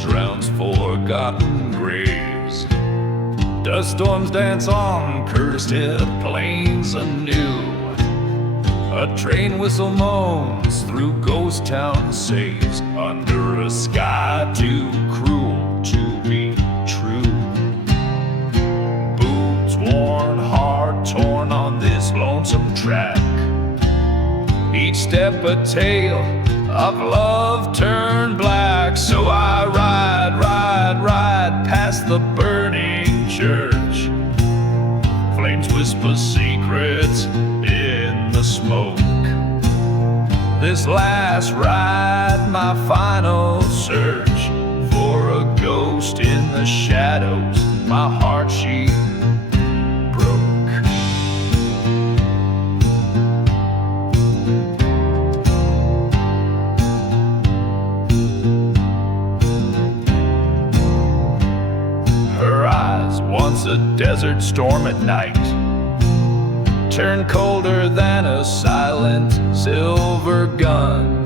drowns forgotten graves. Dust storms dance on cursed hip plains anew. A train whistle moans through ghost town saves under a sky too cruel to be true. Boots worn, heart torn on this lonesome track. Each step a tale of love turned black. So I ride past the burning church. Flames whisper secrets in the smoke. This last ride, my final search for a ghost in the shadows. My heart she broke. Her eyes, once a desert storm at night, turn colder than a silent silver gun.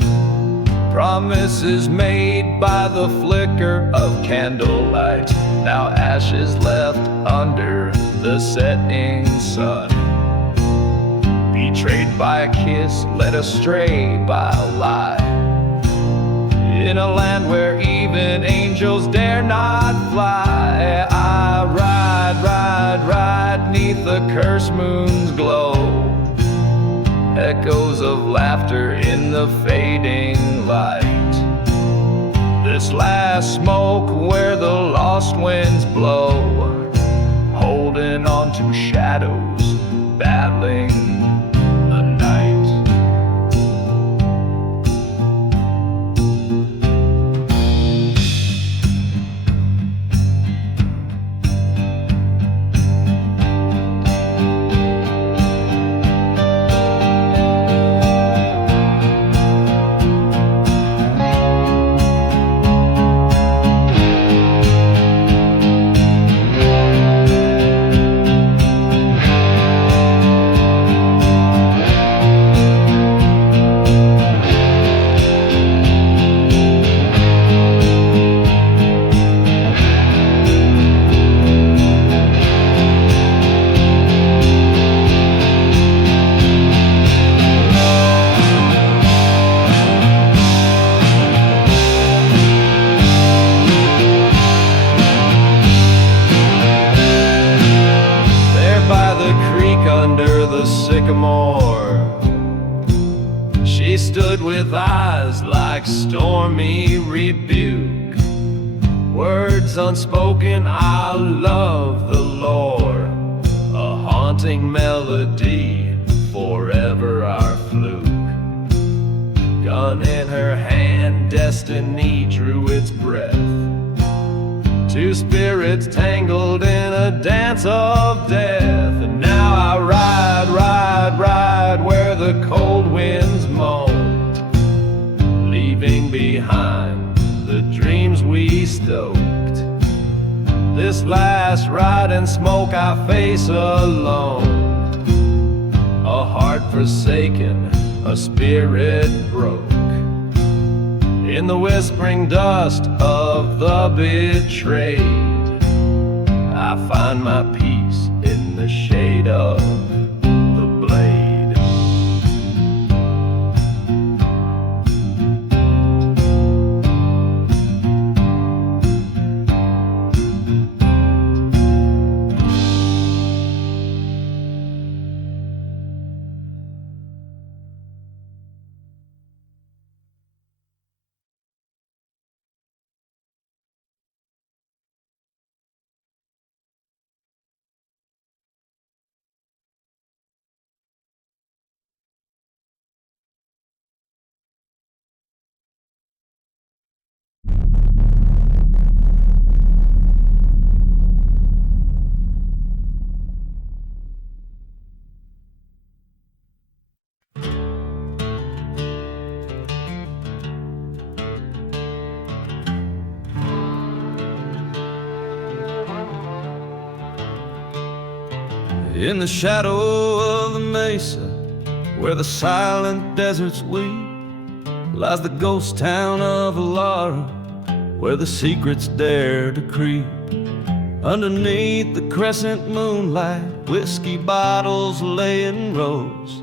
Promises made by the flicker of candlelight, now ashes left under the setting sun. Betrayed by a kiss, led astray by a lie. In a land where even angels dare not fly, I ride 'neath the cursed moon's glow. Echoes of laughter in the fading light. This last smoke where the lost winds blow, holding on to shadows, battling the night. She stood with eyes like stormy rebuke, words unspoken, I love the Lord, a haunting melody, forever our fluke. Gun in her hand, destiny drew its breath. Two spirits tangled in a dance of death. And now I ride where the cold winds moan, leaving behind the dreams we stoked. This last ride in smoke I face alone, a heart forsaken, a spirit broke. In the whispering dust of the betrayed, I find my peace in the shade of the blade. In the shadow of the mesa, where the silent deserts weep, lies the ghost town of Alara, where the secrets dare to creep. Underneath the crescent moonlight, whiskey bottles lay in rows,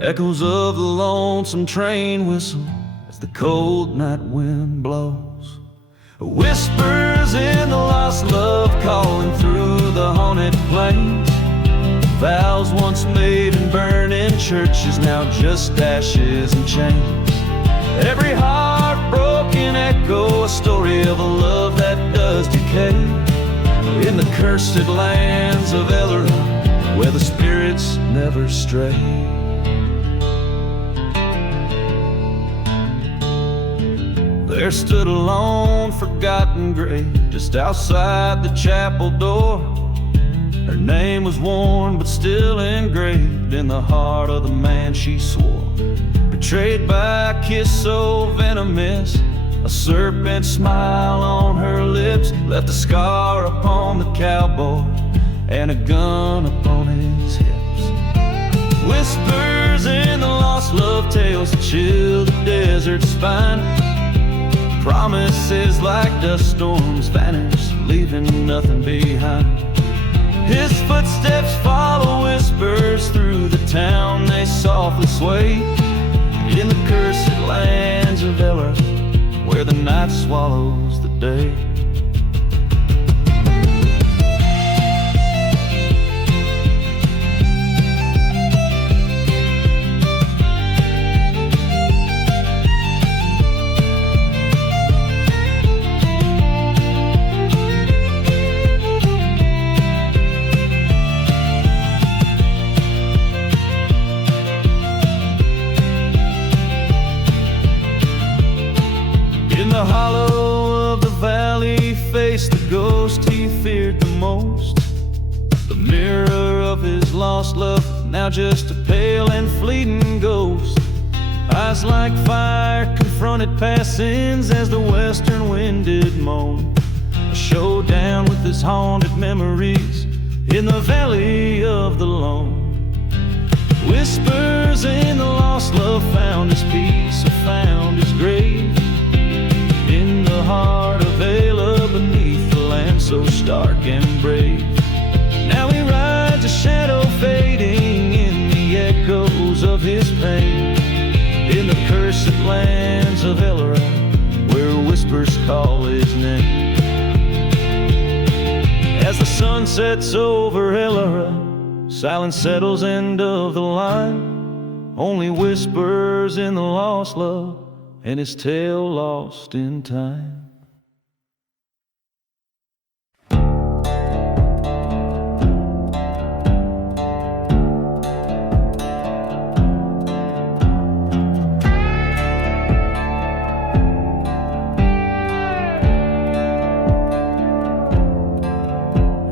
echoes of the lonesome train whistle as the cold night wind blows. Whispers in the lost love calling through the haunted plains. Vows once made and burned in churches, now just ashes and chains. Every heartbroken echo, a story of a love that does decay. In the cursed lands of Ellery, where the spirits never stray. There stood a lone, forgotten grave just outside the chapel door. Her name was worn, but still engraved in the heart of the man she swore. Betrayed by a kiss so venomous, a serpent smile on her lips left a scar upon the cowboy and a gun upon his hips. Whispers in the lost love tales that chill the desert spine. Promises like dust storms vanish, leaving nothing behind. His footsteps follow whispers through the town, they softly sway. In the cursed lands of Ellery, where the night swallows the day. In the hollow of the valley faced the ghost he feared the most. The mirror of his lost love, now just a pale and fleeting ghost. Eyes like fire confronted past sins as the western wind did moan. A showdown with his haunted memories in the valley of the lone. Whispers in the lost love found his peace or found his grave. In the heart of Ayla, beneath the land so stark and brave. Now he rides a shadow fading in the echoes of his pain. In the cursed lands of Ellery, where whispers call his name. As the sun sets over Ellery, silence settles end of the line. Only whispers in the lost love and his tale lost in time.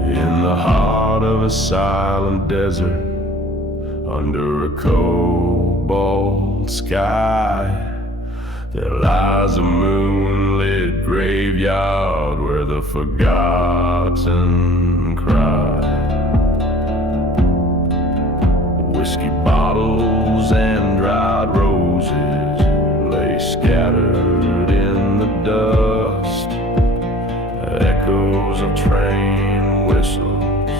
In the heart of a silent desert, under a cobalt sky, there lies a moonlit graveyard where the forgotten cry. Whiskey bottles and dried roses lay scattered in the dust. Echoes of train whistles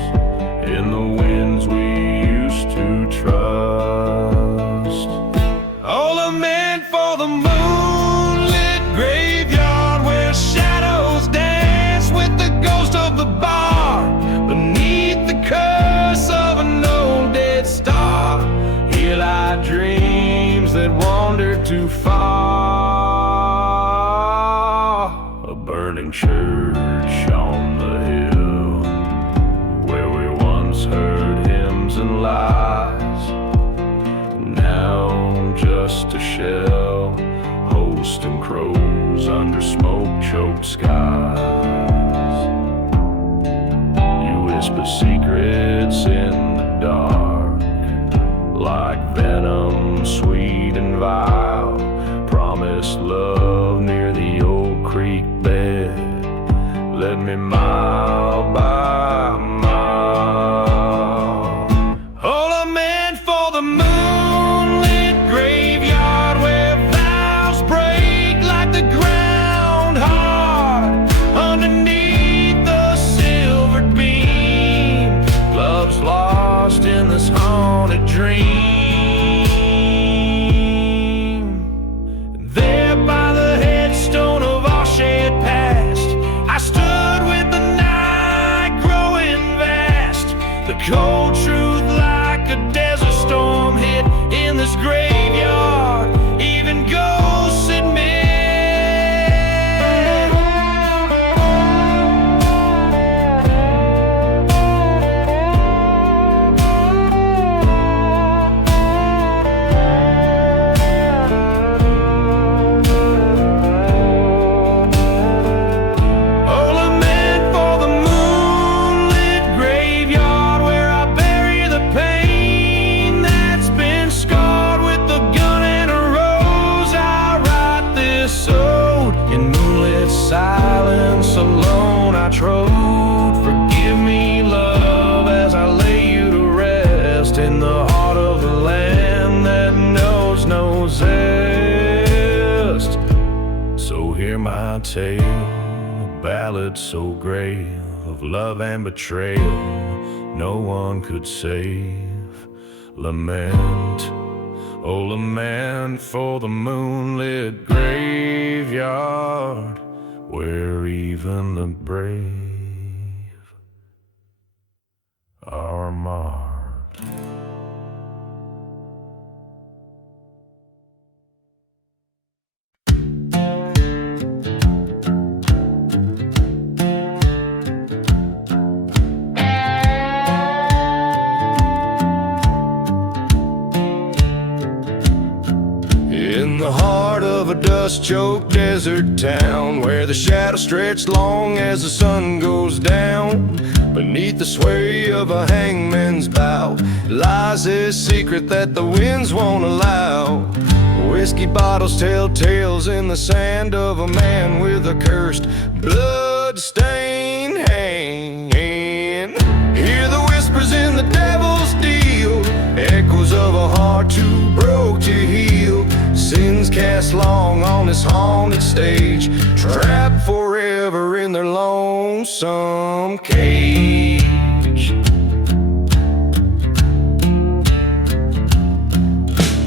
in the winds we used to trust. All a man for the moon, graveyard where shadows dance with the ghost of the bar. Beneath the curse of an old dead star, here lie dreams that wandered too far. A burning church on the hill, where we once heard hymns and lies. Now just a shell, host and crows under smoke-choked skies. You whisper secrets in the dark, like venom sweet and vile. Promised love near the old creek bed, led me mile by mile. All a man for the moonlit graveyard where vows break like the groundhog cold truth like a desert storm hit in this graveyard. Even ghosts admit. Oh, lament for the moonlit graveyard where I bury the pain that's been scarred with the gun and a rose. I write this ode in moonlit silence, alone I trode. Forgive me, love, as I lay you to rest in the heart of the land that knows no zest. So hear my tale, a ballad so grave of love and betrayal no one could save. Lament, oh lament for the moonlit graveyard where even the brave are marked. In the heart of a dust-choked desert town where the shadows stretch long as the sun goes down, beneath the sway of a hangman's bough lies this secret that the winds won't allow. Whiskey bottles tell tales in the sand of a man with a cursed blood-stained hand. Hear the whispers in the devil's deal, echoes of a heart too broke to heal. Sins cast long on this haunted stage, trapped forever in their lonesome cage.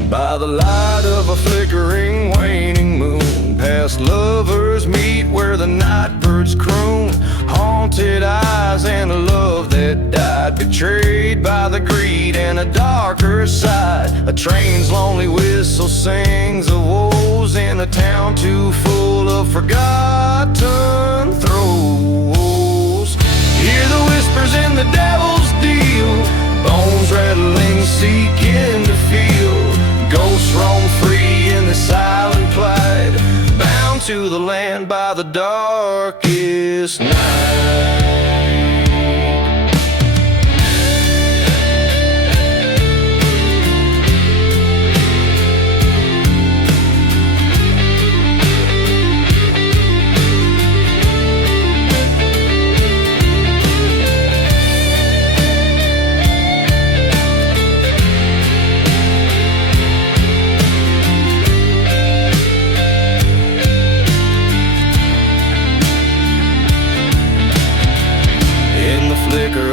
By the light of a flickering, waning moon, past lovers meet where the night birds croon. Haunted eyes and a love that died, betrayed by the greed and a darker side. A train's lonely whistle sings of woes in a town too full of forgotten throes. Hear the whispers in the devil's deal, bones rattling, seeking to feel. Ghosts roam free in the silent plight, bound to the land by the darkest night.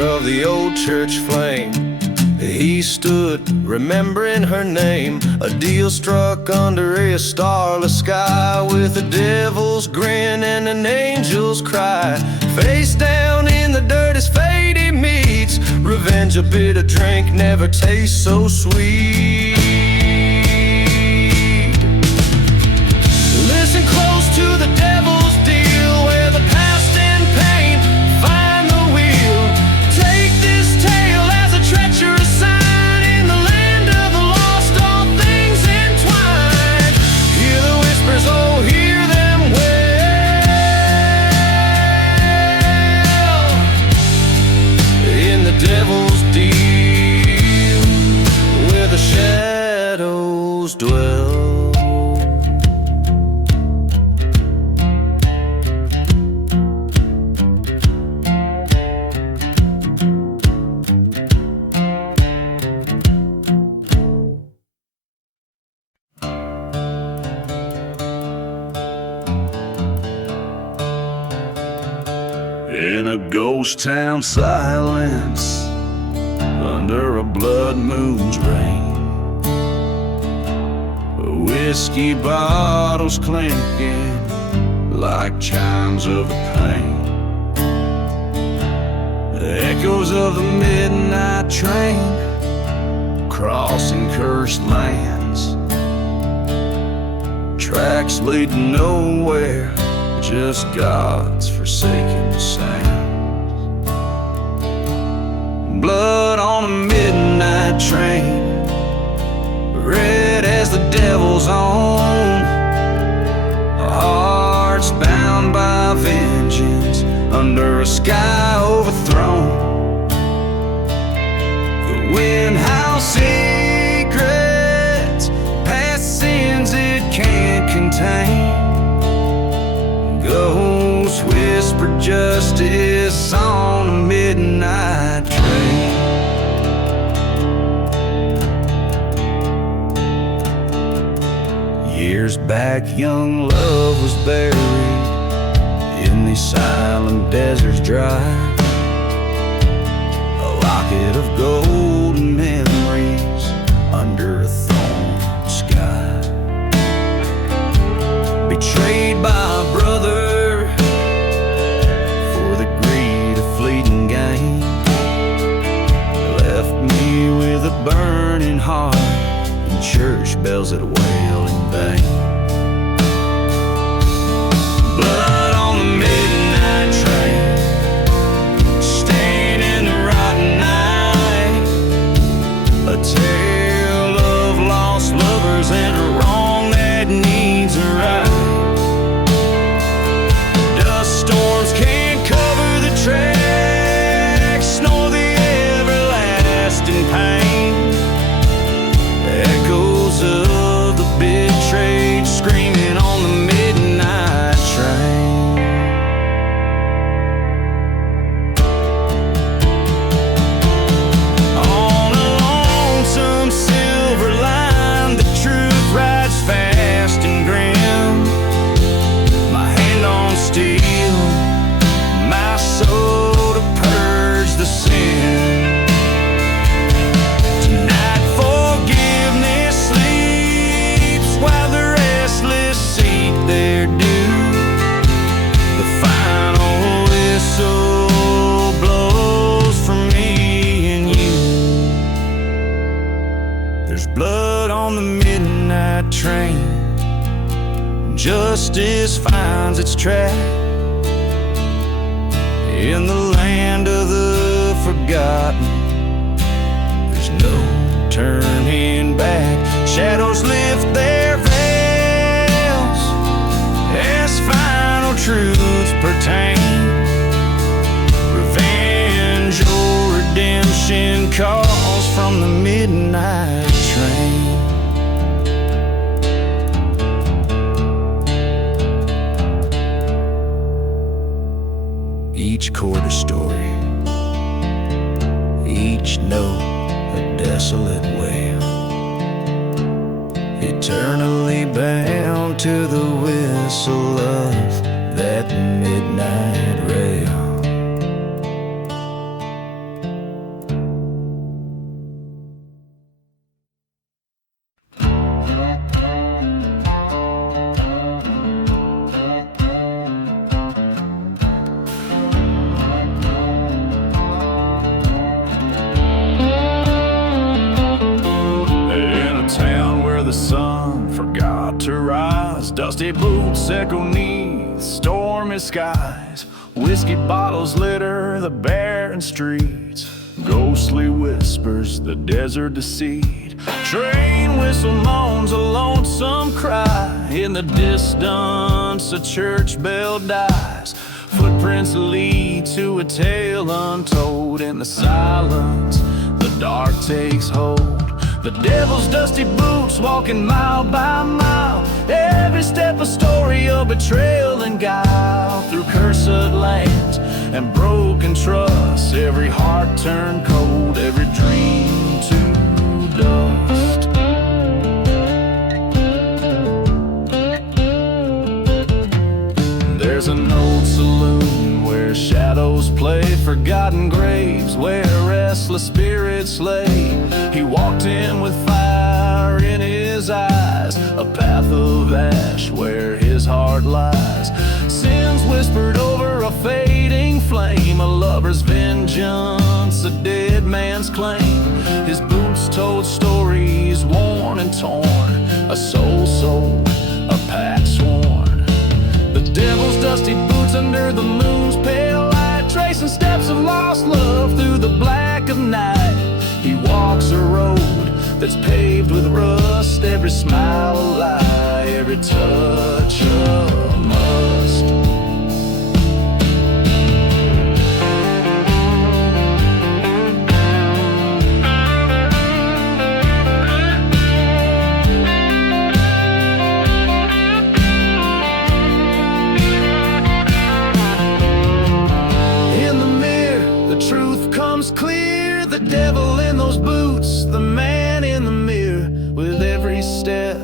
Of the old church flame, he stood remembering her name. A deal struck under a starless sky, with a devil's grin and an angel's cry. Face down in the dirt his fate he meets. Revenge, a bitter drink, never tastes so sweet. Listen close to the devil's deal, where the past and pain find the wheel. Take this tale as a treacherous sign, in the land of the lost all things entwine. Hear the whispers, oh hear them well, in the devil's deal, where the shadows dwell. In a ghost town silence, under a blood moon's rain, whiskey bottles clinking like chimes of a pain. Echoes of the midnight train crossing cursed lands. Tracks leading nowhere, just God's forsaken sands. Blood on a midnight train, red as the devil's own. Hearts bound by vengeance under a sky overthrown. The wind howls secrets, past sins it can't contain. Ghosts whisper justice on a midnight train. Years back, young love was buried in these silent deserts dry. A locket of golden memories under a thorn sky. Betrayed by a brother for the greed of fleeting gain. Left me with a burning heart and church bells that wail in vain. Blood on the midnight train, stained in the rotten night. A tale of lost lovers and a wrong that needs a right. Dust storms can't cover the tracks, nor the everlasting pain. Echoes of the betrayed screaming on the midnight train. On a lonesome silver line, the truth rides fast and grim. My hand on steel, my soul to purge the sin. Tonight forgiveness sleeps while the restless seek their due. The final whistle blows for me and you. There's blood on the midnight train. Justice finds its track in the land of the forgotten. There's no turning back. Shadows lift their veils as final truths pertain. Revenge or redemption calls from the midnight train. Each chord a story, each note a desolate wail, eternally bound to the whistle of that midnight rail. The sun forgot to rise. Dusty boots echo neath stormy skies. Whiskey bottles litter the barren streets. Ghostly whispers the desert deceit. Train whistle moans a lonesome cry. In the distance a church bell dies. Footprints lead to a tale untold. In the silence the dark takes hold. The devil's dusty boots walking mile by mile. Every step a story of betrayal and guile. Through cursed lands and broken trusts, every heart turned cold, every dream to dust. There's an old saloon where shadows play, forgotten graves where restless spirits lay. He walked in with fire in his eyes, a path of ash where his heart lies. Sins whispered over a fading flame, a lover's vengeance man's claim. His boots told stories worn and torn, a soul sold, a pack sworn. The devil's dusty boots under the moon's pale light, tracing steps of lost love through the black of night. He walks a road that's paved with rust, every smile a lie, every touch a must. In the mirror, the truth comes clear, the devil in those boots, the man in the mirror. With every step,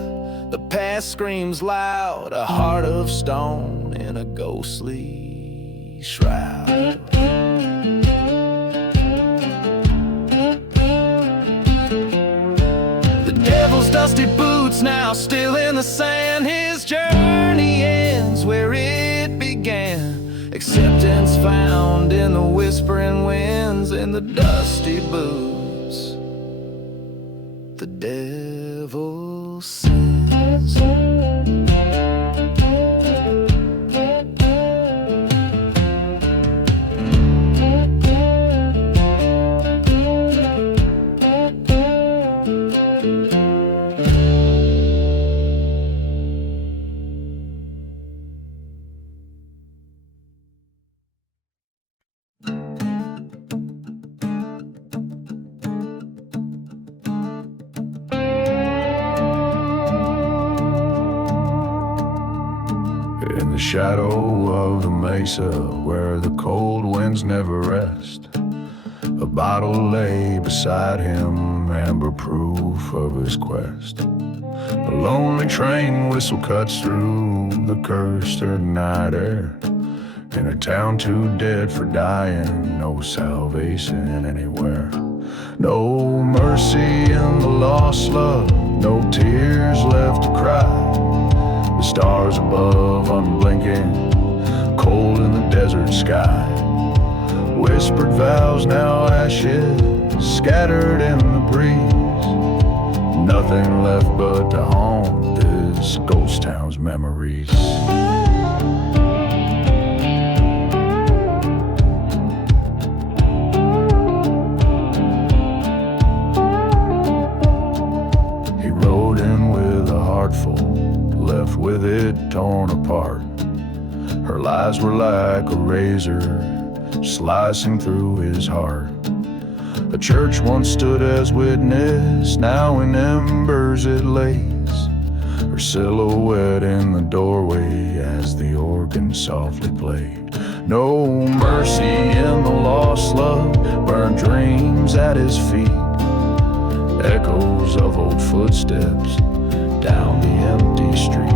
the past screams loud, a heart of stone in a ghostly shroud. The devil's dusty boots now still in the sand. His journey ends where it began. Acceptance found in the whispering winds, in the dusty boots. The devil sends. In the shadow of the mesa, where the cold winds never rest, a bottle lay beside him, amber proof of his quest. A lonely train whistle cuts through the cursed night air, in a town too dead for dying, no salvation anywhere. No mercy in the lost love, no tears left to cry. The stars above unblinking, cold in the desert sky. Whispered vows, now ashes, scattered in the breeze. Nothing left but to haunt this ghost town's memories. He rode in with a heart full, left with it torn apart. Her lies were like a razor, slicing through his heart. A church once stood as witness, now in embers it lays, her silhouette in the doorway as the organ softly played. No mercy in the lost love, burned dreams at his feet, echoes of old footsteps down the empty street.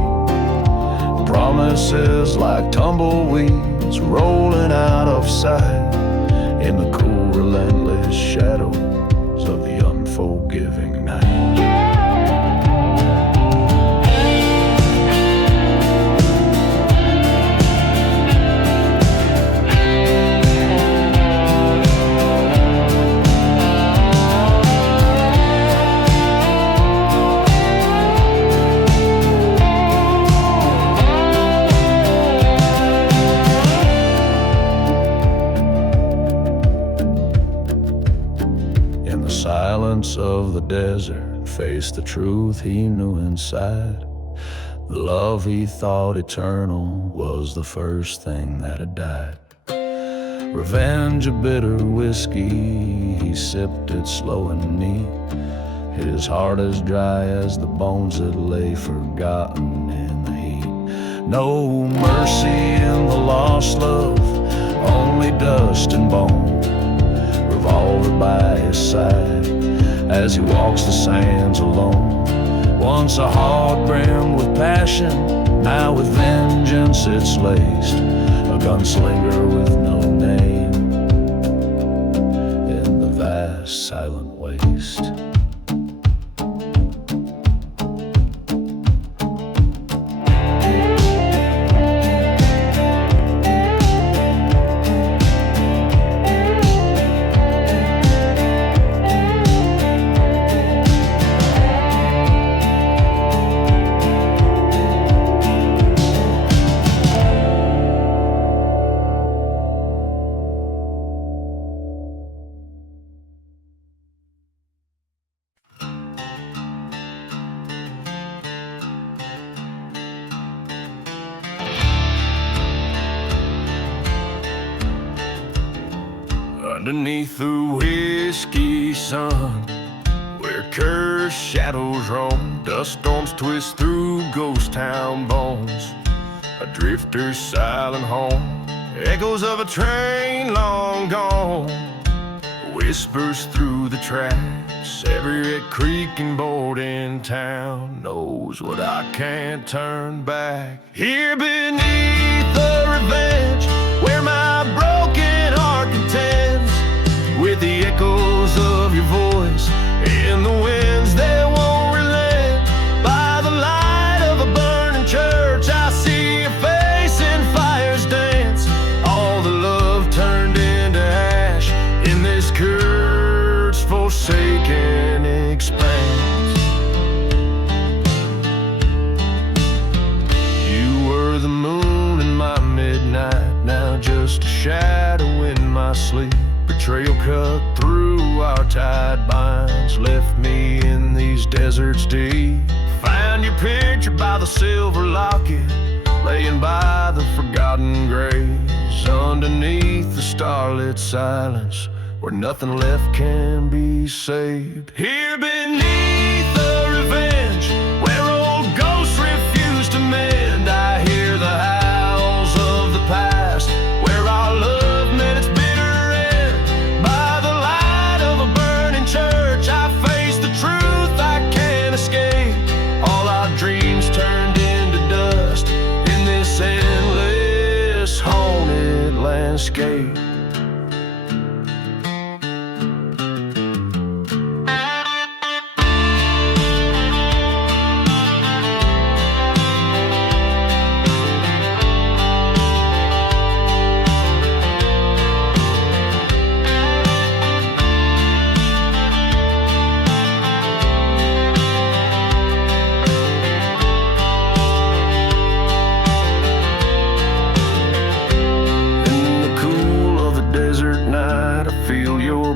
Promises like tumbleweeds rolling out of sight in the cool, relentless shadows of the unforgiving night. Of the desert, faced the truth he knew inside. The love he thought eternal was the first thing that had died. Revenge, a bitter whiskey, he sipped it slow and neat, his heart as dry as the bones that lay forgotten in the heat. No mercy in the lost love, only dust and bone, revolver by his side as he walks the sands alone. Once a heart brimmed with passion, now with vengeance it's laced, a gunslinger with no name in the vast silent waste. underneath the whiskey sun, where cursed shadows roam, dust storms twist through ghost town bones, a drifter's silent home, echoes of a train long gone, whispers through the tracks. Every red creek and board in town knows what I can't turn back. Here beneath the revenge, where my broken heart contends with the echoes of your voice in the winds that won't relent. By the light of a burning church, I see your face in fire's dance. All the love turned into ash in this cursed, forsaken expanse. You were the moon in my midnight, now just a shadow in my sleep. Betrayal cut through our tied binds, left me in these deserts deep. Found your picture by the silver locket, laying by the forgotten graves, underneath the starlit silence, where nothing left can be saved. Here beneath the revenge, where old ghosts refuse to mend, I hear the howls of the past, where our love met its bitter end. By the light of a burning church, I face the truth I can't escape. All our dreams turned into dust in this endless haunted landscape.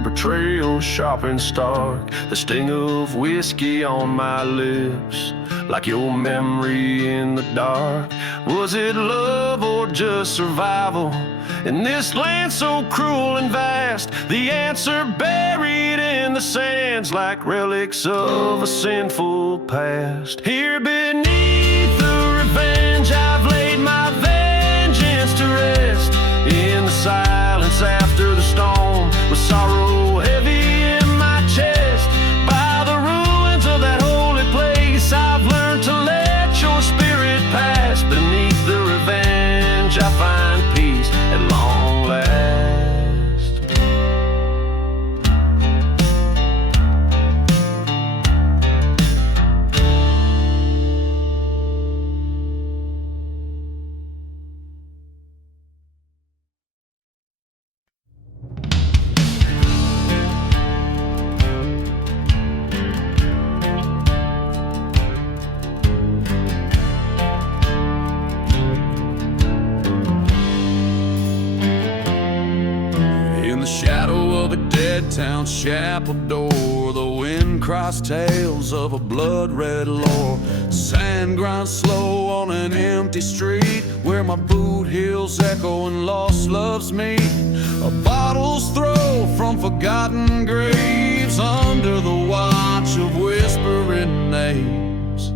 Betrayal sharp and stark, the sting of whiskey on my lips, like your memory in the dark. Was it love or just survival in this land so cruel and vast? The answer buried in the sands, like relics of a sinful past. Here beneath the revenge, I've laid my vengeance to rest in the silence after the storm, with sorrow heavy in my chest. By the ruins of that holy place, I've learned to let your spirit pass. Beneath the revenge, I find peace at long last. Town chapel door, the wind crossed tales of a blood-red lore. Sand grinds slow on an empty street, where my boot heels echo and lost loves meet. A bottle's throw from forgotten graves, under the watch of whispering names.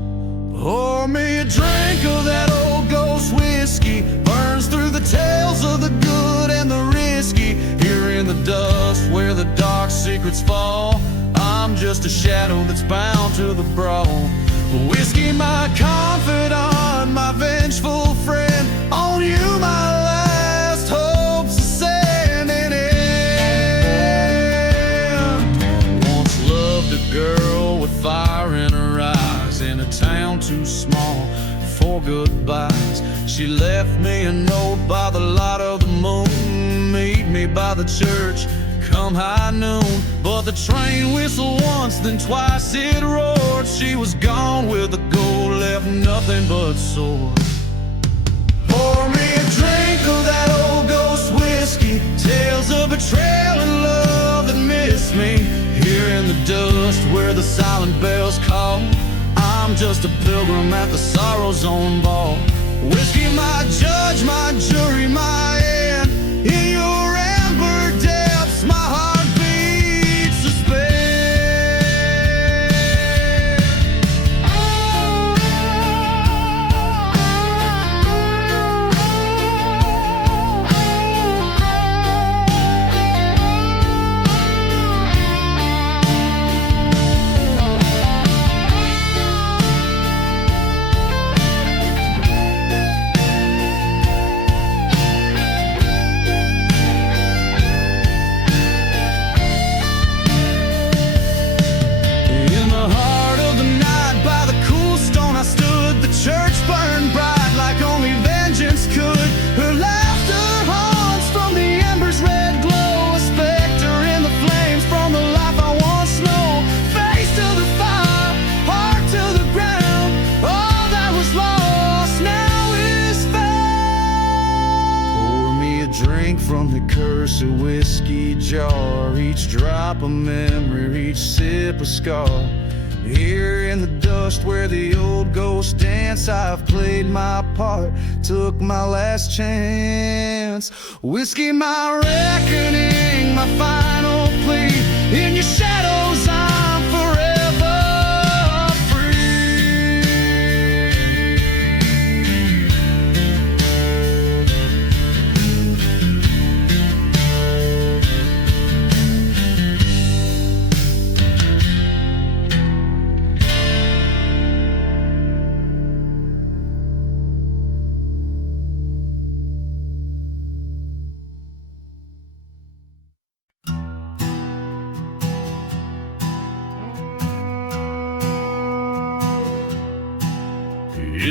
Pour me a drink of that old ghost whiskey, burns through the tales of the good and the risky. Here in the dust where the dark secrets fall, I'm just a shadow that's bound to the brawl. Whiskey my confidant, my vengeful friend, on you my last hopes are sending in. Once loved a girl with fire in her eyes, in a town too small for goodbyes. She left me a note by the light of the moon, meet me by the church come high noon. But the train whistled once, then twice it roared. She was gone with the gold, left nothing but sores. Pour me a drink of that old ghost whiskey, tales of betrayal and love that missed me. Here in the dust where the silent bells call, I'm just a pilgrim at the sorrow's own ball. Whiskey my judge, my jury, my end. In your amber depths, my cursed whiskey jar, each drop a memory, each sip a scar. Here in the dust where the old ghost dance, I've played my part, took my last chance. Whiskey my reckoning, my final plea. In your shadows I'm forever free.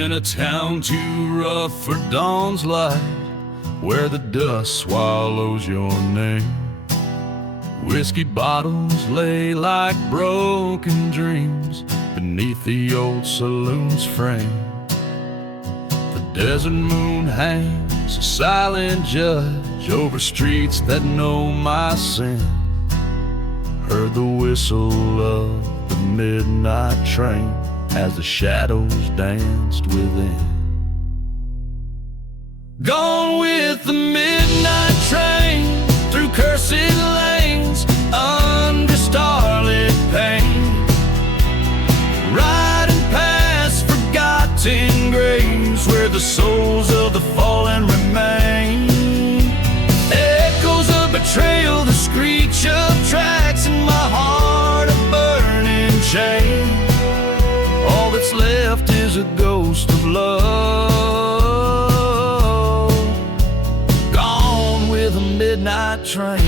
In a town too rough for dawn's light, where the dust swallows your name, whiskey bottles lay like broken dreams beneath the old saloon's frame. The desert moon hangs a silent judge over streets that know my sin. Heard the whistle of the midnight train as the shadows danced within. Gone with the midnight train through cursed lanes under starlit pain, riding past forgotten graves where the souls of the fallen remain. Echoes of betrayal, the screech of tracks, in my heart a burning chain. All that's left is a ghost of love, gone with a midnight train.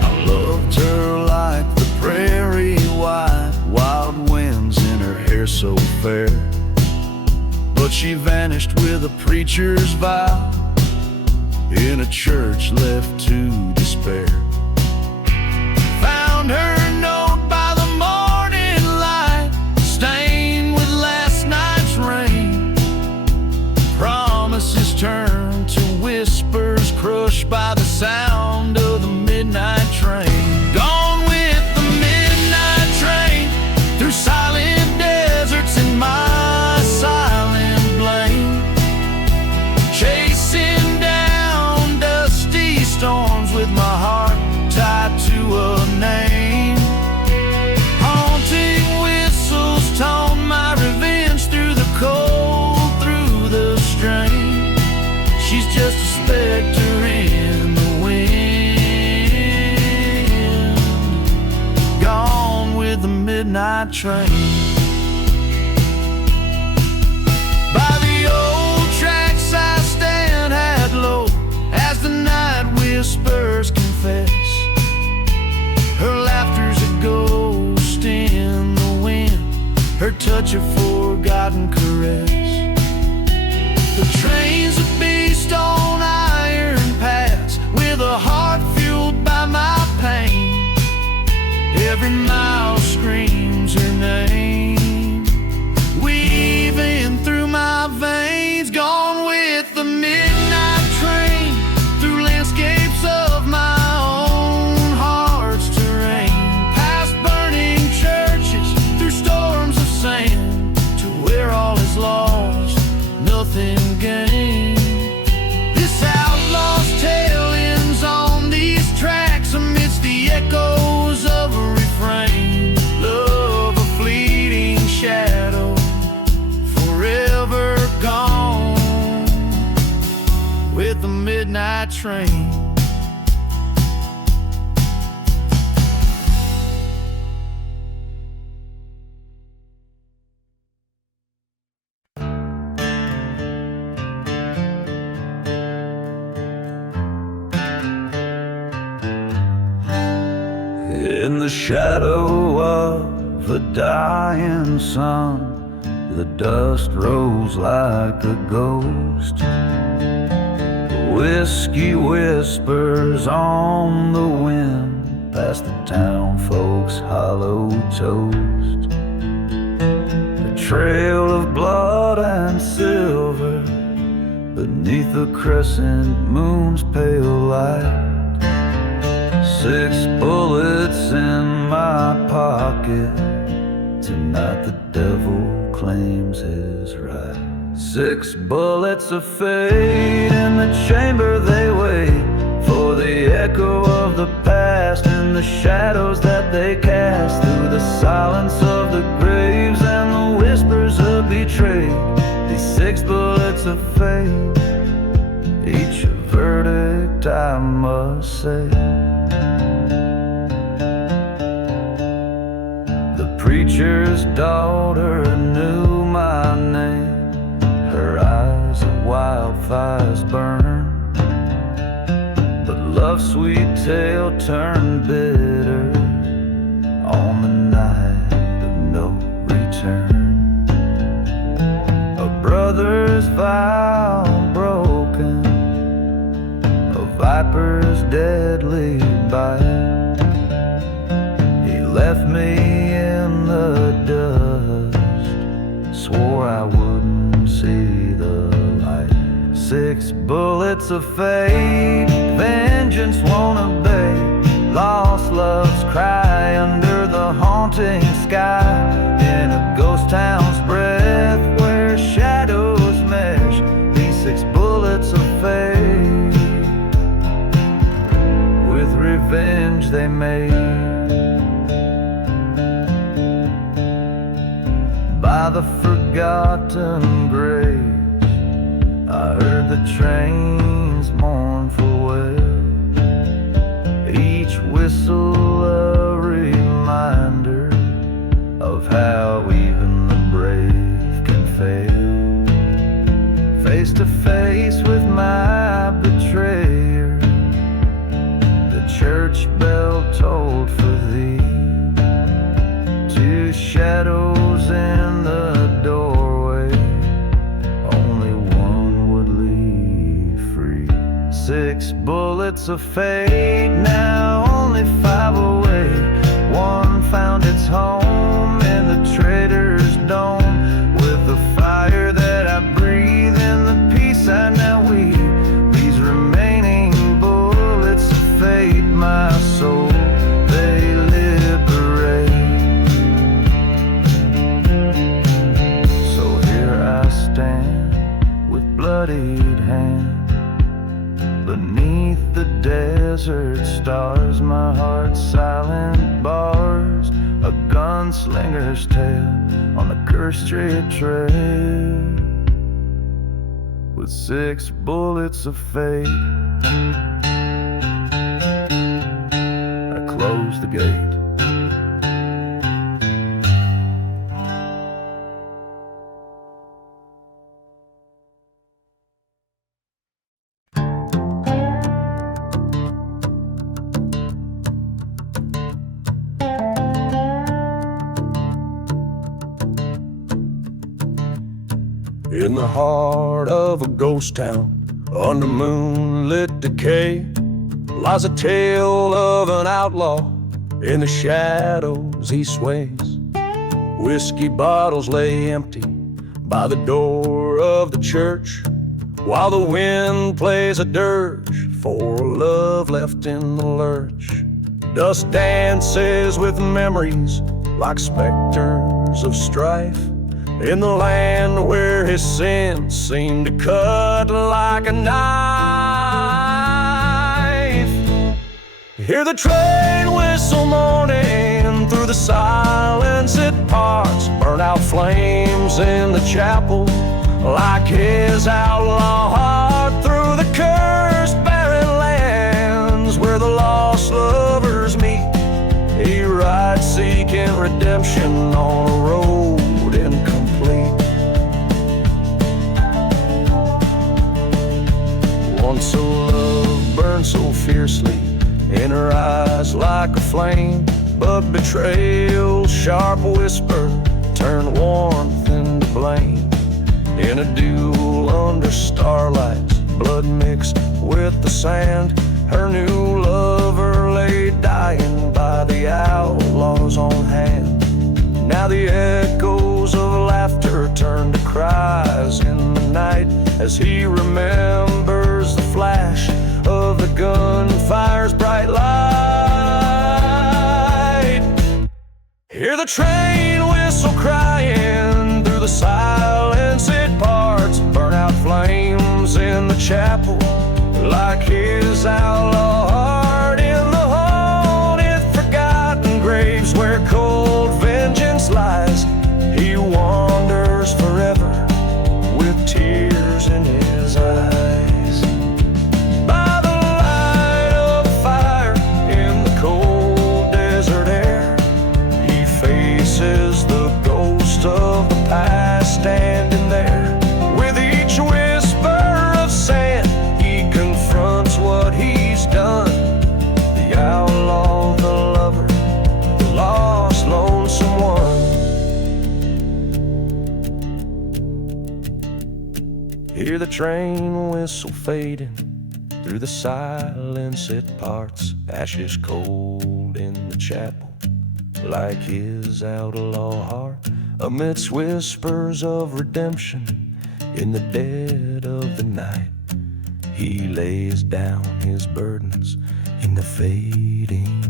I loved her like the prairie white, wild winds in her hair so fair, but she vanished with a preacher's vow in a church left to despair. Found her note by the morning light, stained with last night's rain. Promises turned to whispers, crushed by the sound of the midnight train. Gone with the midnight train through silent deserts in my silent blame, chasing down dusty storms with my heart tied to a name. Haunting whistles taunt my revenge through the cold, through the strain. She's just a specter in the wind, gone with the midnight train. By the old tracks I stand head low as the night whispers confess. Her laughter's a ghost in the wind, her touch a forgotten caress. The train's a beast on iron paths, with a heart fueled by my pain. Every mile screams her name, weaving through my veins. Gone with the midnight train through landscapes of my own heart's terrain, past burning churches, through storms of sand, to where all is lost, nothing gained. This outlaw's tale ends on these tracks amidst the echoes of a refrain. Love a fleeting shadow, forever gone with the midnight train. In the shadow of the dying sun, the dust rose like a ghost. Whiskey whispers on the wind past the town folks' hollow toast. A trail of blood and silver beneath the crescent moon's pale light. 6 bullets in my pocket. Tonight the devil claims his right. 6 bullets of fate in the chamber they wait for the echo of the past and the shadows that they cast through the silence of the graves and the whispers of betrayal. These 6 bullets of fate, each a verdict I must say. The preacher's daughter knew my name. Her eyes of wildfires burn, but love's sweet tale turned bitter on the night of no return. A brother's vow broken, a viper's deadly bite. He left me in the dust, swore I wouldn't see the light. 6 bullets of fate, vengeance won't obey. Lost loves cry under the haunting sky. In a ghost town's breath where shadows mesh, these 6 bullets of fate, with revenge they made. By the forgotten graves, I heard the train's mournful wail. Each whistle a reminder of how even the brave can fail. Face to face with my betrayer, the church bell tolled for thee. 2 shadows in the doorway, only one would leave free. 6 bullets of fate, now only 5 away. One found its home in the traitor's dome. With the fire that I breathe and the peace I now weave, these remaining bullets of fate, my soul, they liberate. So here I stand with bloodied hand beneath the desert stars, my heart's silent bars, a gunslinger's tale on the cursed street trail, with 6 bullets of fate. I close the gate. In the heart of a ghost town, under moonlit decay, lies a tale of an outlaw. In the shadows he sways. Whiskey bottles lay empty by the door of the church, while the wind plays a dirge for love left in the lurch. Dust dances with memories like specters of strife, in the land where his sins seem to cut like a knife. Hear the train whistle moaning through the silence it parts, burn out flames in the chapel like his outlaw heart. Through the cursed barren lands where the lost lovers meet, he rides seeking redemption on a road incomplete. Once a love burned so fiercely in her eyes like a flame, but betrayal's sharp whisper turned warmth into blame. In a duel under starlights, blood mixed with the sand, her new lover lay dying by the outlaw's own hand. Now the echoes echoes of laughter turn to cries in the night as he remembers the flash of the gunfire's bright light. Hear the train whistle crying through the silence, it parts, burn out flames in the chapel like his outlaw heart in the haunted forgotten graves where cold vengeance lies. He wanders forever with tears in his eyes. By the light of fire in the cold desert air, he faces the ghost of the past standing there. With each whisper of sand, he confronts what he's done. The outlaw, the lover, the lost, lonesome one. Hear the train whistle fading through the silence, it parts, ashes cold in the chapel like his outlaw heart. Amidst whispers of redemption in the dead of the night, he lays down his burdens in the fading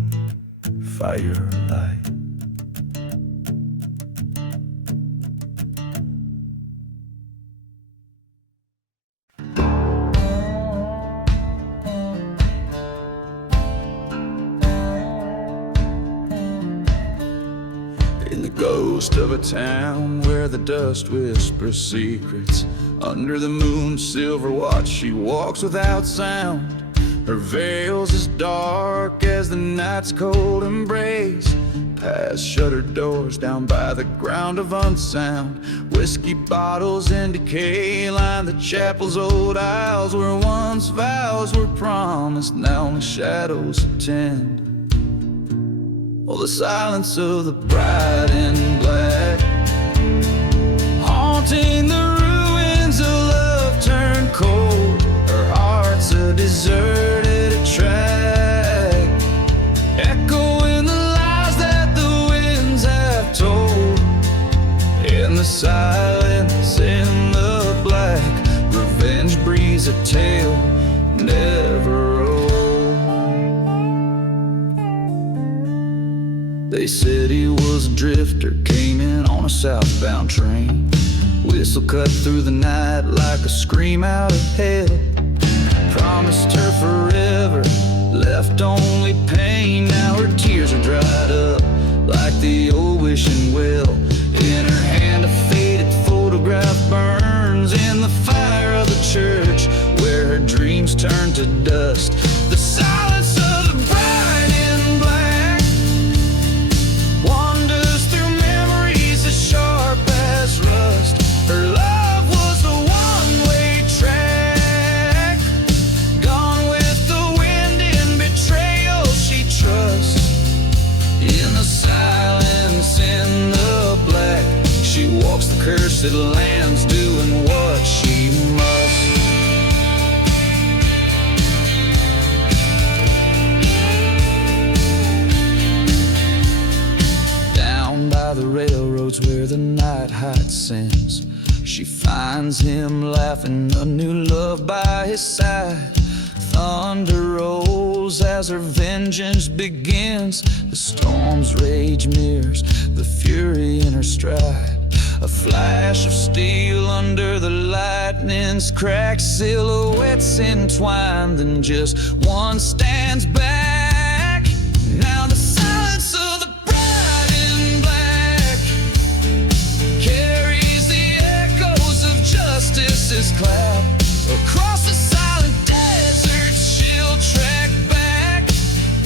firelight. In the ghost of a town where the dust whispers secrets, under the moon's silver watch she walks without sound. Her veil's as dark as the night's cold embrace. Past shuttered doors down by the ground of unsound. Whiskey bottles in decay line the chapel's old aisles, where once vows were promised, now only shadows attend. Oh, the silence of the bride in black, haunting the ruins of love turned cold. Her heart's a deserted track, echoing the lies that the winds have told. In the silence, in the black, revenge breathes a tale never old. They said he was a drifter, came in on a southbound train. Whistle cut through the night like a scream out of hell. Promised her forever, left only pain. Now her tears are dried up like the old wishing well. In her hand a faded photograph burns in the fire of the church where her dreams turn to dust. The silence of the bride in black wanders through memories as sharp as rust. Her love was a one-way track, gone with the wind in betrayal she trusts. In the silence, in the black, she walks the cursed lands doing what she must. Down by the railroads where the night hides sins, she finds him laughing, a new love by his side. Thunder rolls as her vengeance begins. The storm's rage mirrors the fury in her stride. A flash of steel under the lightning's cracked silhouettes entwined, then just one stands back. Now the silence of the bride in black carries the echoes of justice's cloud. Across the silent desert she'll track back.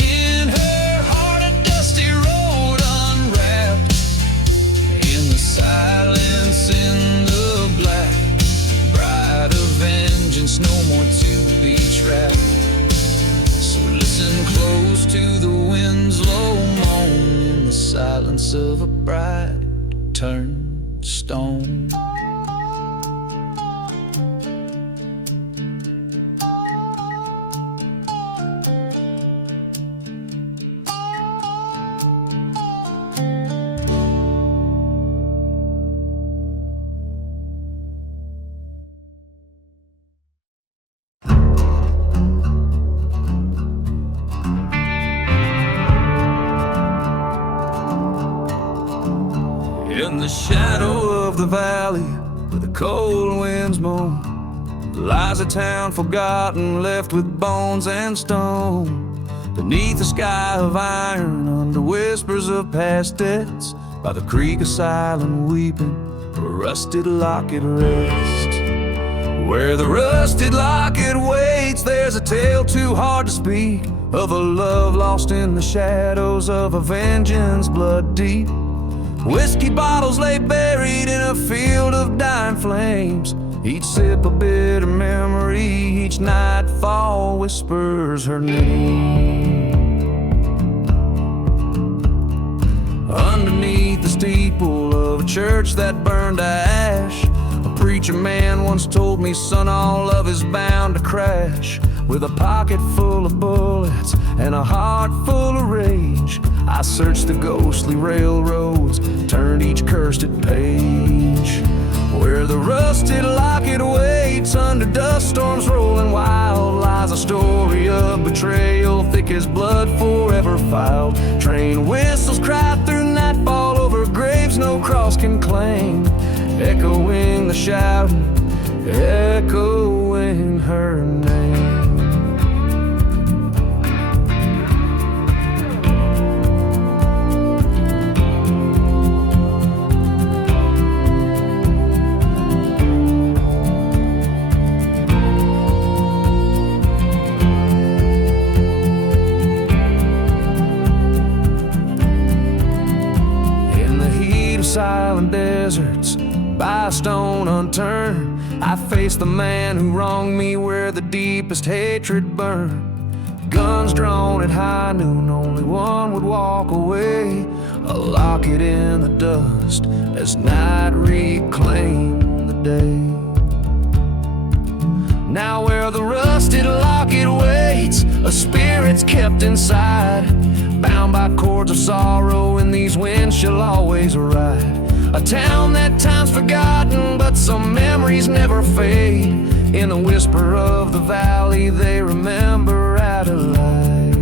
In her heart a dusty road unwrapped. In the silence, in the black, bride of vengeance, no more to be trapped. So listen close to the wind's low moan. In the silence of a bride turned to stone. the shadow of the valley where the cold winds moan lies a town forgotten, left with bones and stone. Beneath a sky of iron, under whispers of past debts, by the creek of silent weeping, a rusted locket rests. Where the rusted locket waits, there's a tale too hard to speak, of a love lost in the shadows of a vengeance blood deep. Whiskey bottles lay buried in a field of dying flames, each sip a bitter memory, each nightfall whispers her name. Underneath the steeple of a church that burned to ash, a preacher man once told me, son, all love is bound to crash. With a pocket full of bullets and a heart full of rage, I searched the ghostly railroads, turned each cursed page. Where the rusted locket waits under dust storms rolling wild, lies a story of betrayal, thick as blood forever filed. Train whistles cry through nightfall over graves no cross can claim, echoing the shouting, echoing her name. Silent deserts, by a stone unturned, I faced the man who wronged me where the deepest hatred burned. Guns drawn at high noon, only one would walk away, a locket in the dust as night reclaimed the day. Now where the rusted locket waits, a spirit's kept inside, bound by cords of sorrow, in these winds she'll always ride. A town that time's forgotten, but some memories never fade. In the whisper of the valley, they remember Adelaide.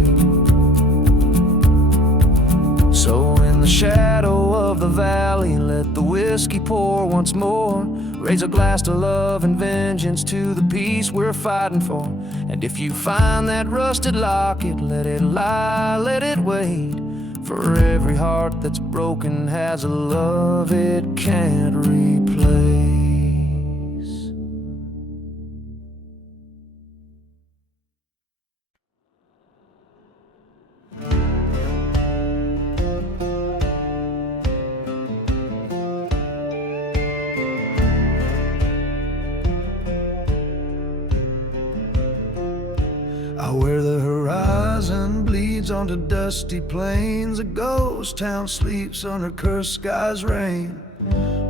So in the shadow of the valley, let the whiskey pour once more. Raise a glass to love and vengeance, to the peace we're fighting for. And if you find that rusted locket, let it lie, let it wait. For every heart that's broken has a love it can't replace. Where the horizon bleeds onto dusty plains, a ghost town sleeps under cursed skies' rain.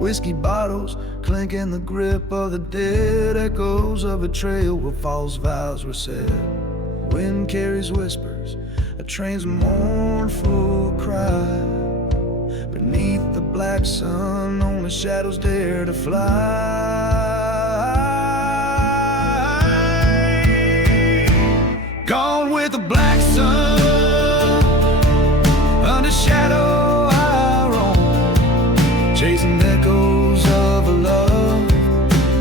Whiskey bottles clink in the grip of the dead, echoes of betrayal where false vows were said. Wind carries whispers, a train's mournful cry. Beneath the black sun, only shadows dare to fly. Gone with the black sun, under shadow I roam, chasing echoes of a love,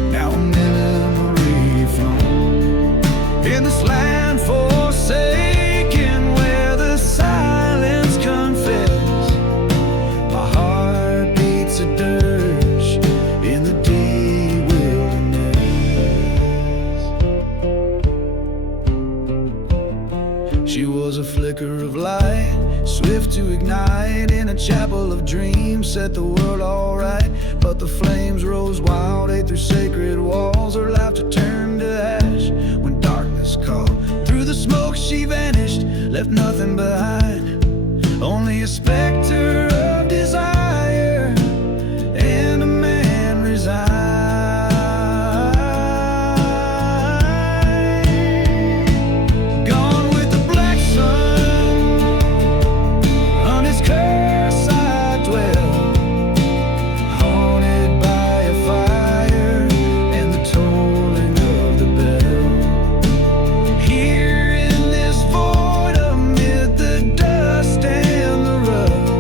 now a memory flown. In this land forsaken, where the silence confess, my heart beats a dirge in the deep wilderness. She was a flicker of light, swift to ignite, in a chapel of dreams, set the world alright. But the flames rose wild, ate through sacred walls, her laughter turned to ash when darkness called. Through the smoke she vanished, left nothing behind, only a specter of desire, and a man resigned. Here in this void amid the dust and the rust,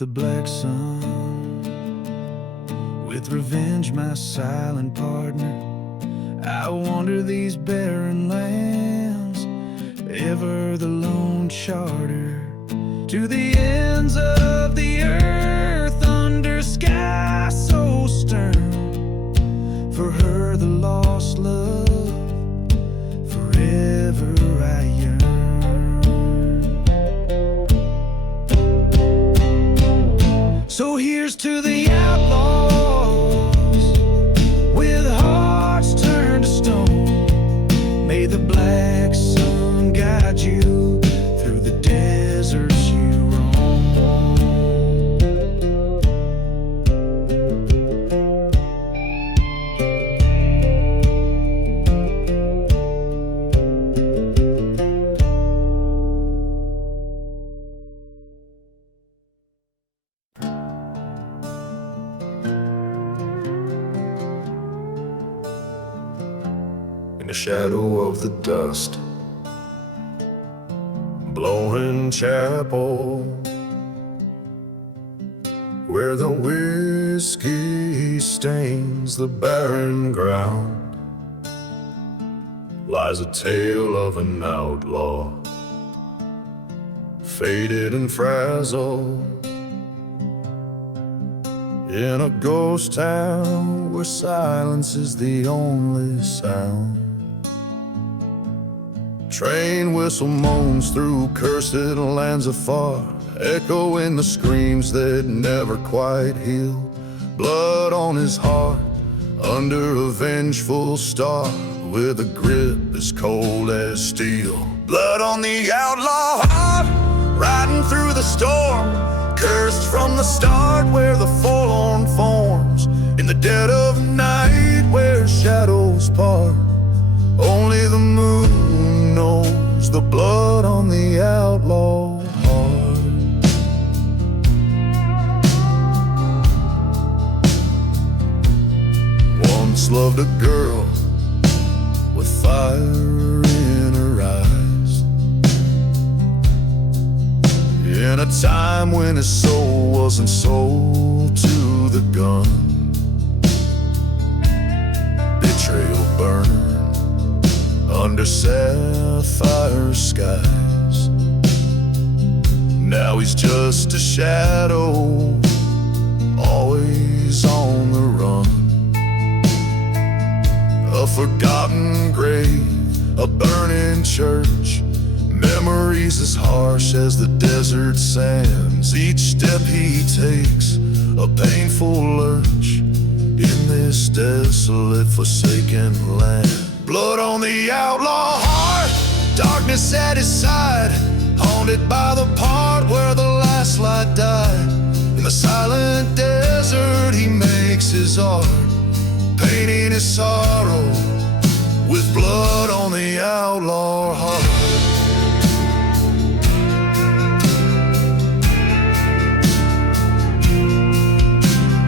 the black sun. With revenge, my silent partner, I wander these barren lands, ever the lone charter, to the ends of the earth, under sky so stern. For her, the lost love, forever I yearn. So here's to the outlaws, with hearts turned to stone. May the black sun guide you through the deserts you roam. In the shadow of the dust, blowing chapel, where the whiskey stains the barren ground, lies a tale of an outlaw, faded and frazzled, in a ghost town where silence is the only sound. Train whistle moans through cursed lands afar, echoing the screams that never quite heal. Blood on his heart, under a vengeful star, with a grip as cold as steel. Blood on the outlaw heart, riding through the storm, cursed from the start where the forlorn forms. In the dead of night where shadows part, only the moon knows the blood on the outlaw heart. Once loved a girl with fire in her eyes, in a time when his soul wasn't sold to the gun. Betrayal burned under sapphire skies. Now he's just a shadow, always on the run. A forgotten grave, a burning church, memories as harsh as the desert sands. Each step he takes, a painful lurch, in this desolate, forsaken land. Blood on the outlaw heart, darkness at his side, haunted by the part where the last light died. In the silent desert he makes his art, painting his sorrow with blood on the outlaw heart.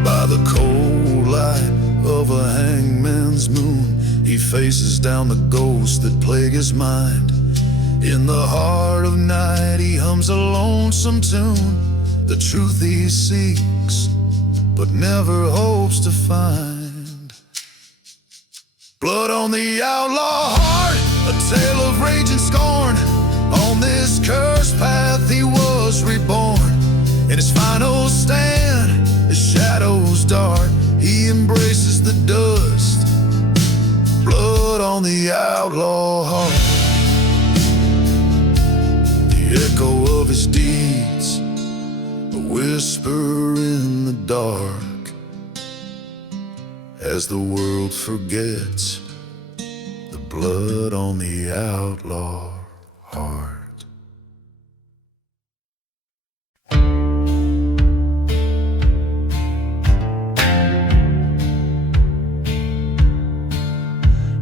By the cold light of a hangman's moon, he faces down the ghosts that plague his mind. In the heart of night he hums a lonesome tune, the truth he seeks but never hopes to find. Blood on the outlaw heart, a tale of rage and scorn. On this cursed path he was reborn. In his final stand, his shadows dart, he embraces the dust. Blood on the outlaw heart, the echo of his deeds, a whisper in the dark, as the world forgets the blood on the outlaw heart.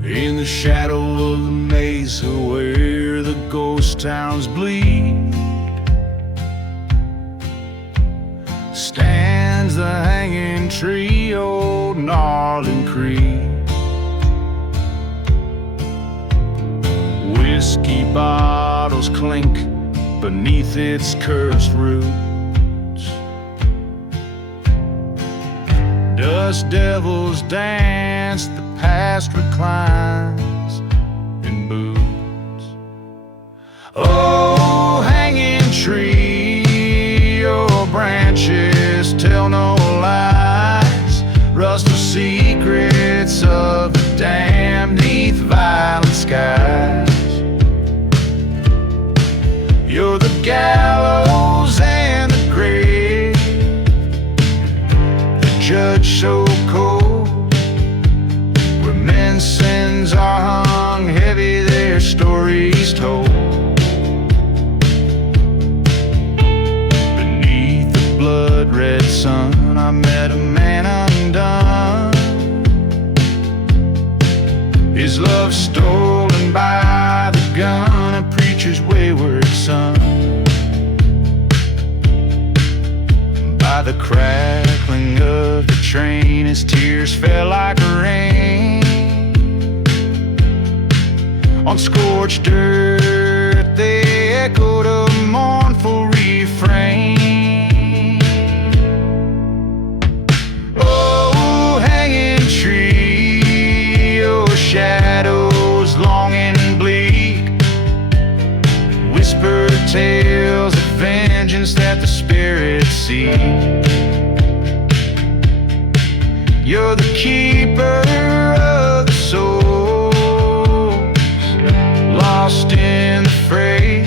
In the shadow of the mesa where the ghost towns bleed, stands the hanging tree, old gnarling Creek. Whiskey bottles clink beneath its cursed roots. dust devil's dance, the past reclines in boots. Oh, hanging tree, your branches tell no lies, rust of secrets of the damned neath violent skies. You're the gallows and the grave, the judge so cold, where men's sins are hung heavy, their stories told. Beneath the blood-red sun, I met a man undone, his love stolen by the gun, a preacher's wayward son. By the crackling of the train, his tears fell like rain. On scorched earth they echoed a mournful refrain. Oh, hanging tree, your shadows long and bleak, whisper tales of vengeance that the spirits seek. You're the keeper of the souls, lost in the fray,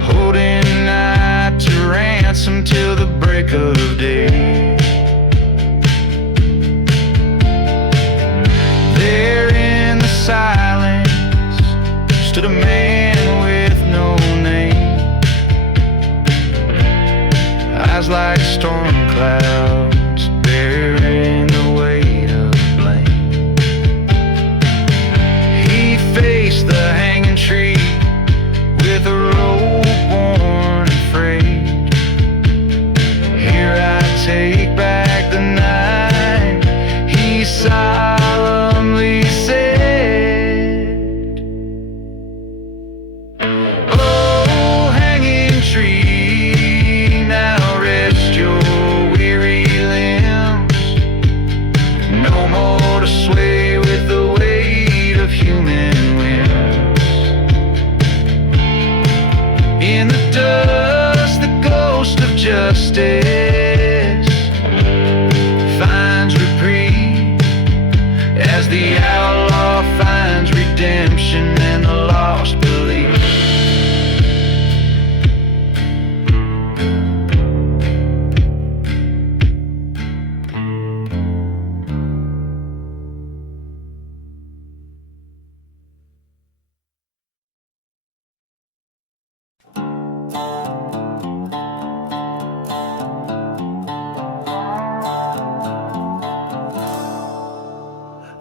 holding night to ransom till the break of day. There in the silence stood a man with no name, eyes like storm clouds bearing the weight of blame. He faced the hanging tree with a rope worn and frayed. Here I take back the night, he solemnly said. Oh, hanging tree, now rest your weary limbs, no more to sway with the weight of human whims. In the dust, the ghost of justice finds reprieve, as the outlaw finds redemption and the lost belief.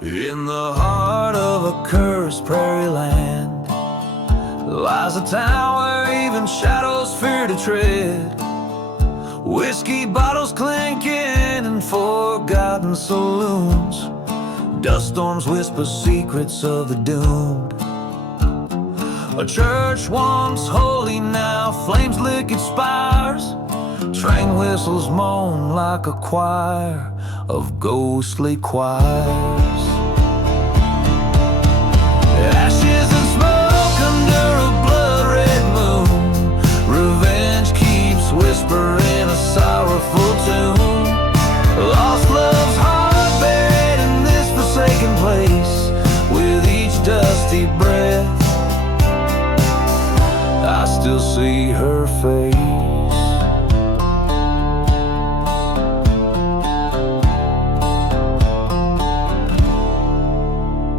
In the heart of a cursed prairie land lies a town where even shadows fear to tread. Whiskey bottles clinking in forgotten saloons, dust storms whisper secrets of the doomed. A church once holy, now flames lick its spires, train whistles moan like a choir of ghostly choirs. Ashes and smoke under a blood-red moon, revenge keeps whispering a sorrowful tune. Lost love's heart buried in this forsaken place, with each dusty breath I still see her face.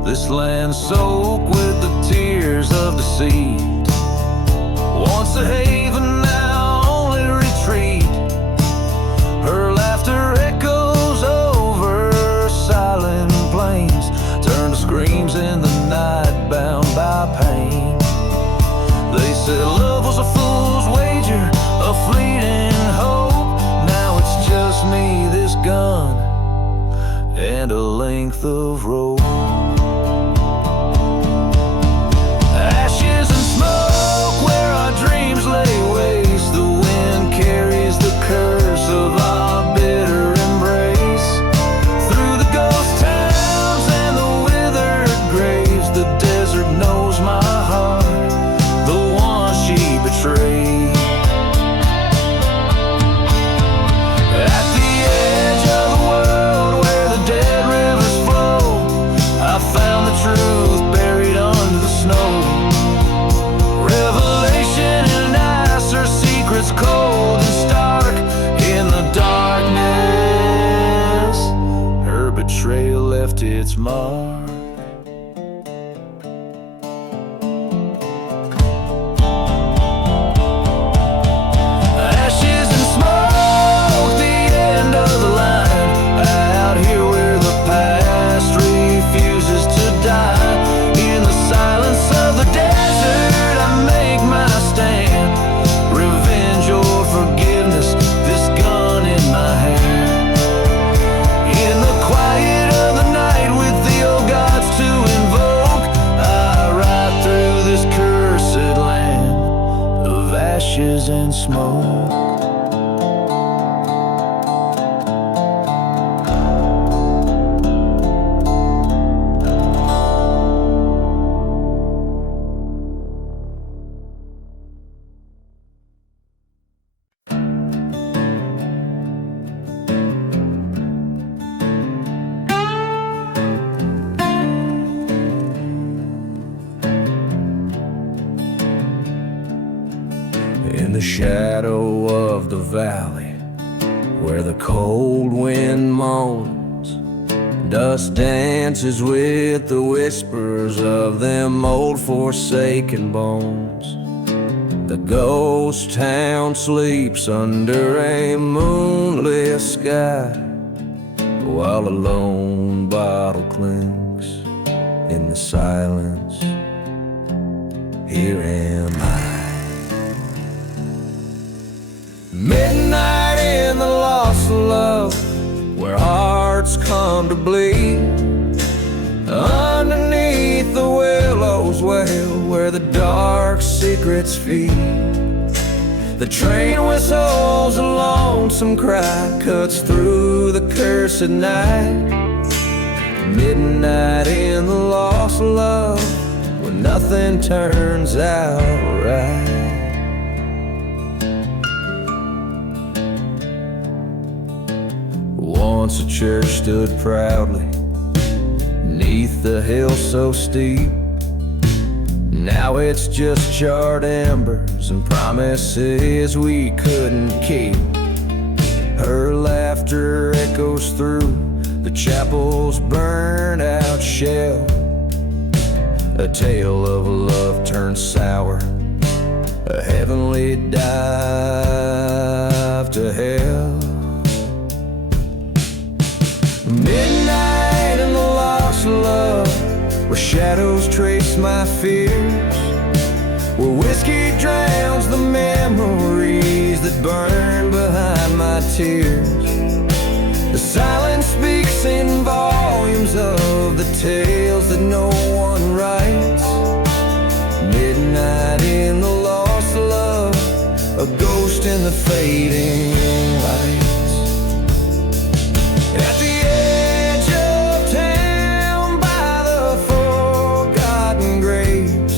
This land soaked with the tears of the sea, once a haven, now only retreat. Her laughter echoes over silent plains, turn to screams in the night, bound by pain. They said love was a fool's wager, a fleeting hope. Now it's just me, this gun, and a length of rope. Ashes and smoke where our dreams lay waste, the wind carries the curse of our bitter embrace. smoke. In the shadow of the valley, where the cold wind moans, dust dances with the whispers of them old forsaken bones. The ghost town sleeps under a moonlit sky, while a lone bottle clinks in the silence. Here am I. Midnight in the lost love, where hearts come to bleed. Underneath the willow's well, where the dark secrets feed. The train whistles a lonesome cry, cuts through the cursed night. Midnight in the lost love, where nothing turns out right. Once a church stood proudly neath the hill so steep. Now it's just charred embers and promises we couldn't keep. Her laughter echoes through the chapel's burned out shell, a tale of a love turned sour, a heavenly dive to hell. Midnight in the lost love, where shadows trace my fears, where whiskey drowns the memories that burn behind my tears. The silence speaks in volumes of the tales that no one writes. Midnight in the lost love, a ghost in the fading lights. At the edge of town by the forgotten graves,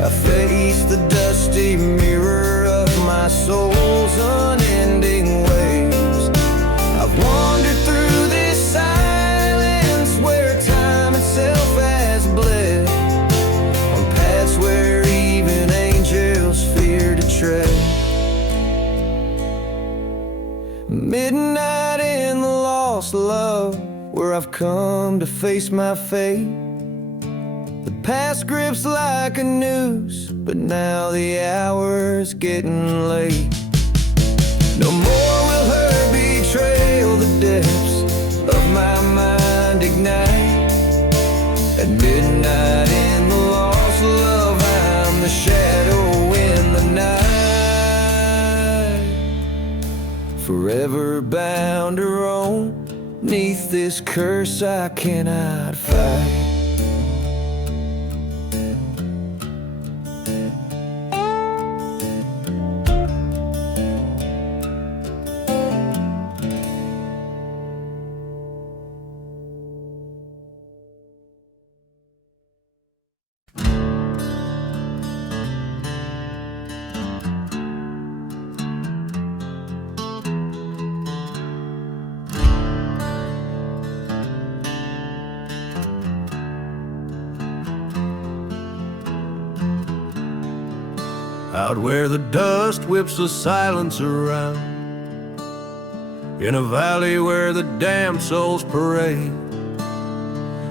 I face the dusty mirror of my soul's unending ways. I've wandered through this silence where time itself has bled, on paths where even angels fear to tread. Midnight in the lost love, where I've come to face my fate. The past grips like a noose, but now the hour's getting late. No more will her betrayal the depths of my mind ignite. At midnight in the lost love, I'm the shadow in the night, forever bound to roam 'neath this curse I cannot fight. Out where the dust whips the silence around, in a valley where the damned souls parade,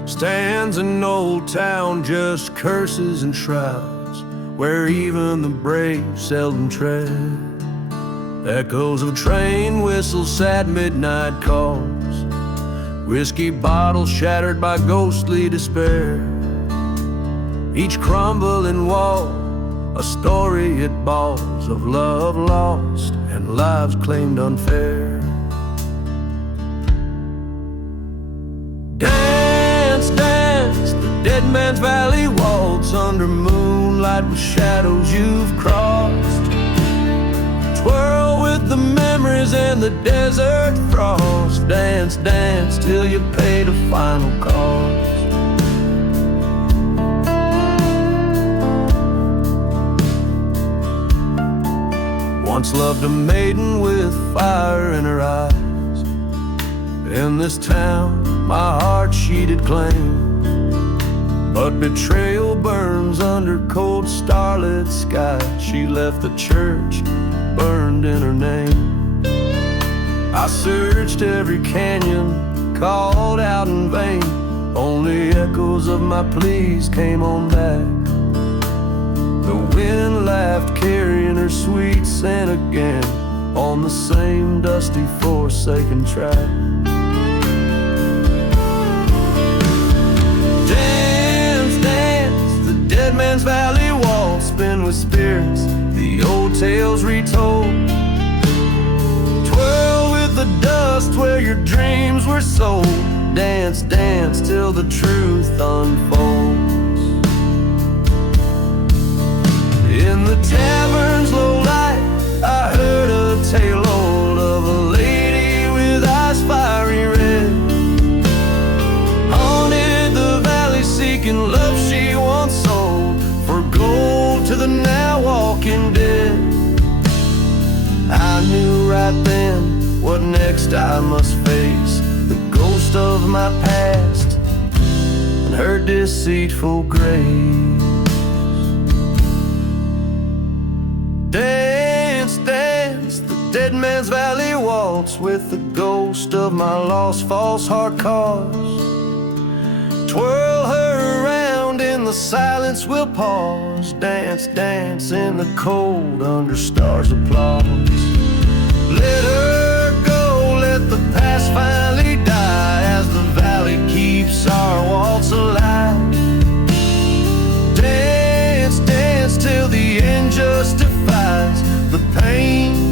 stands an old town, just curses and shrouds, where even the brave seldom tread. Echoes of train whistles, sad midnight calls, whiskey bottles shattered by ghostly despair. Each crumbling wall, a story it balls of love lost and lives claimed unfair. Dance, dance, the dead man's valley waltz under moonlight with shadows you've crossed. Twirl with the memories and the desert frost. Dance, dance till you pay the final cost. Once loved a maiden with fire in her eyes. In this town my heart she did claim, but betrayal burns under cold starlit skies. She left the church burned in her name. I searched every canyon, called out in vain. Only echoes of my pleas came on back. The wind laughed, carrying her sweet scent again on the same dusty forsaken track. Dance, dance, the dead man's valley waltz, spin with spirits, the old tales retold. Twirl with the dust where your dreams were sold. Dance, dance till the truth unfolds. In the tavern's low light, I heard a tale old of a lady with eyes fiery red. Haunted the valley seeking love she once sold for gold to the now walking dead. I knew right then what next I must face, the ghost of my past and her deceitful grave. Dance, dance, the dead man's valley waltz with the ghost of my lost false heart cause. Twirl her around in the silence, we'll pause. Dance, dance in the cold under stars' applause. Let her go, let the past finally die as the valley keeps our waltz alive. Dance, dance till the end justifies the pain